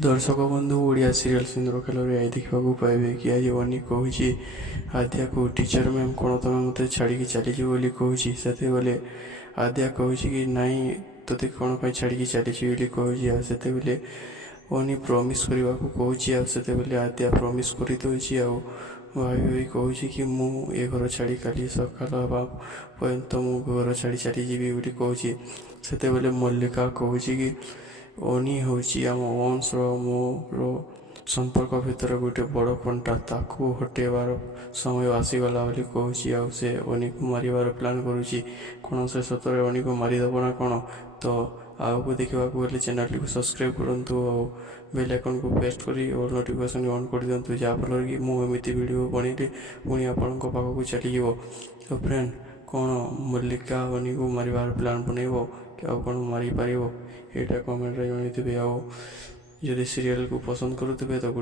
दर्शक बंधु ओडिया सीरियल सिंदूर खेल आई देखा पाइबे कि आज अनी कहूँ आद्या को टीचर मैम कौन तुम मत छाड़ी चलीज बोली कहूँ से बेले आद्या कहूँ कि नाई तोते कौन छाड़ी चलीज कहूँ से बेले अनी प्रमिश करने को कहूँ से बेले आद्या प्रमिश कर भाई भाई कहूँ कि मुझे घर छाड़ी काली सकाल पर्यंत मु घर छाड़ी चलीजी बोली कहूँ से बेले मल्लिका कहूँ कि अनी हूँ आम वंश मोर संपर्क भितर गोटे बड़ कंटा ताकू हटेबार समय आसीगला बोली कहूँ से अनी को मारिबार प्लान करुँची कौन से सतरे अनी को मारिदेव ना कौन तो आगे देखा गले चैनल को सब्सक्राइब करूँ और बेल आइकन को प्रेस करी और नोटिफिकेशन ऑन कर दिंतु जहाँफल कि मुझे वीडियो बनइली पुणी आपण पाखक चलीज तो फ्रेंड कौन मल्लिका अनी को मारिबार प्लान बनइब कि कौन मारी पार यहाँ कमेंट जनइबे आदि सीरियल को पसंद करुवे तो